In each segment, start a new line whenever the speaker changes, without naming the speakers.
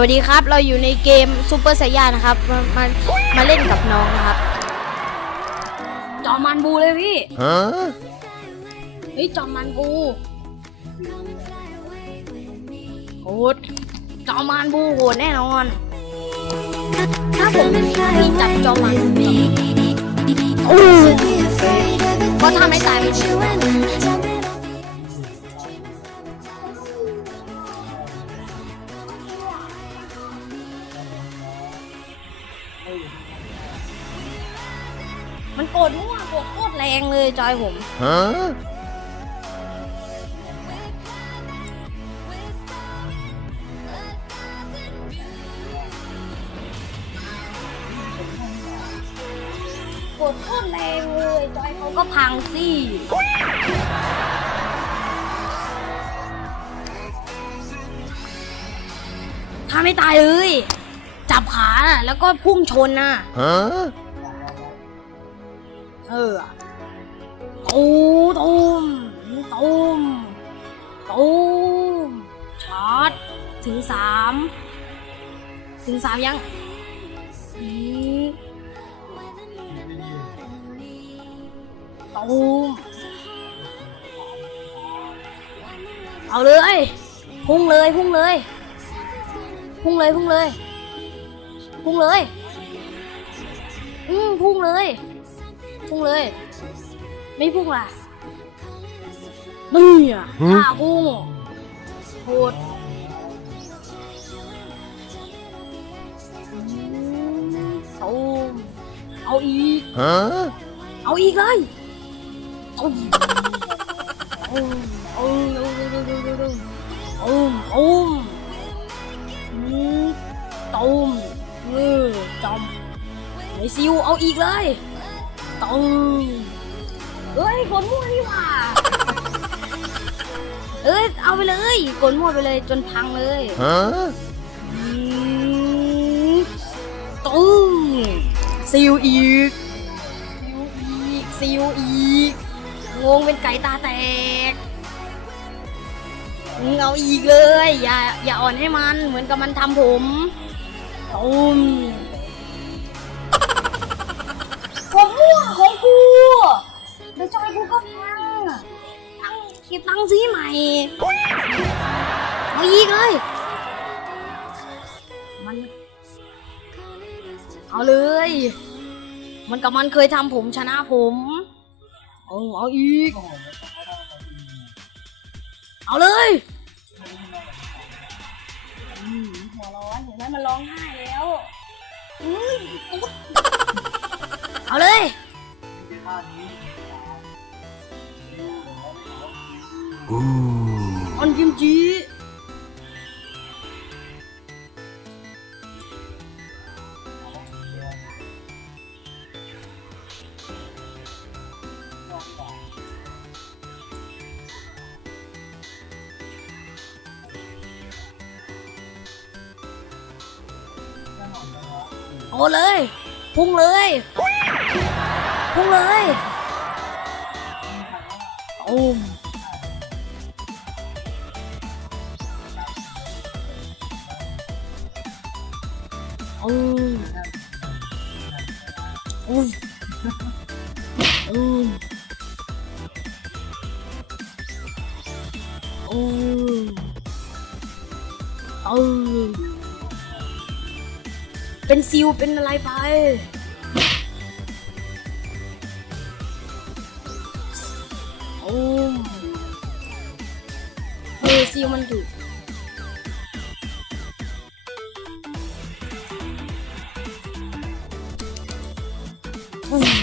วัสดีครับ เราอยู่ในเกมซูเปอร์ไซย่านะครับ มามามาเล่นกับน้องนะครับ จอมันบูเลยพี่
Huh?
เฮ้ยจอมันบูโหดจอมันบูโหดแน่นอน ถ้าผมมีจับจอมันบูโอ้ก็ทำให้ตายไปหมด มันโกรธมั่วโกรธโคตรแรงเลยจอยผม
Huh?
กดโคตรแรงเลยจอยเขาก็พังสิถ้าไม่ตายเลย จับขาน่ะแล้วก็พุ่งชนน่ะ
Huh?
เออตูตูมตูมตูมชาร์จถึงสามถึงสามยังอืมตูมเอาเลย พุ่งเลย พุ่งเลย พุ่งเลย พุ่งเลย พุ่งเลย อืมพุ่งเลย พุ่งเลย ไม่พุ่งล่ะนี่อะ
หืม
ถ้าพุ่งโหดตูมเอาอีก
Huh?
เอาอีกเลยตูมตูมตูมตูมตูมอืมตูมเออจอมไอซิวเอาอีกเลย ตูมเฮ้ยกดมั่วนี่หว่า เอ้ยเอาไปเลยกดมั่วไปเลยจนพังเลย
Huh?
อืมตูมซิวอีกซิวอีกซิวอีกงงเป็นไก่ตาแตกมึงเอาอีกเลย อย่าอย่าอ่อนให้มันเหมือนกับมันทำผมตูมผม ตั้งเก็บตังค์ซื้อใหม่เอาอีกเลย มัน เอาเลย มันกับมันเคยทำผมชนะผมเอาเอาอีก เอาเลยอืมหัวร้อนเห็นไหมมันร้องไห้แล้วอุ้ยตุ๊ดเอาเลย กิมจิเอาเลย พุ่งเลย พุ่งเลยตูม ตูมตูมตูมตูมตูมเป็นซิลเป็นอะไรไปโอ้เออซิลมันดุ อืม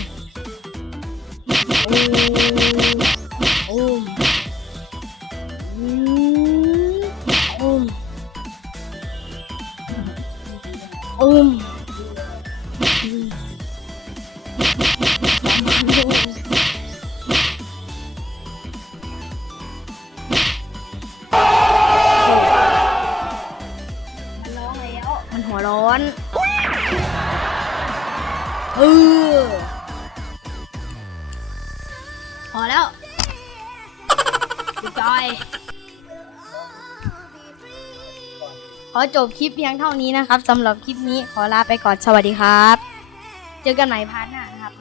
อแล้วจอย ขอจบคลิปเพียงเท่านี้นะครับสำหรับคลิปนี้ขอลาไปก่อนสวัสดีครับ เจอกันใหม่พาร์ทหน้านะครับ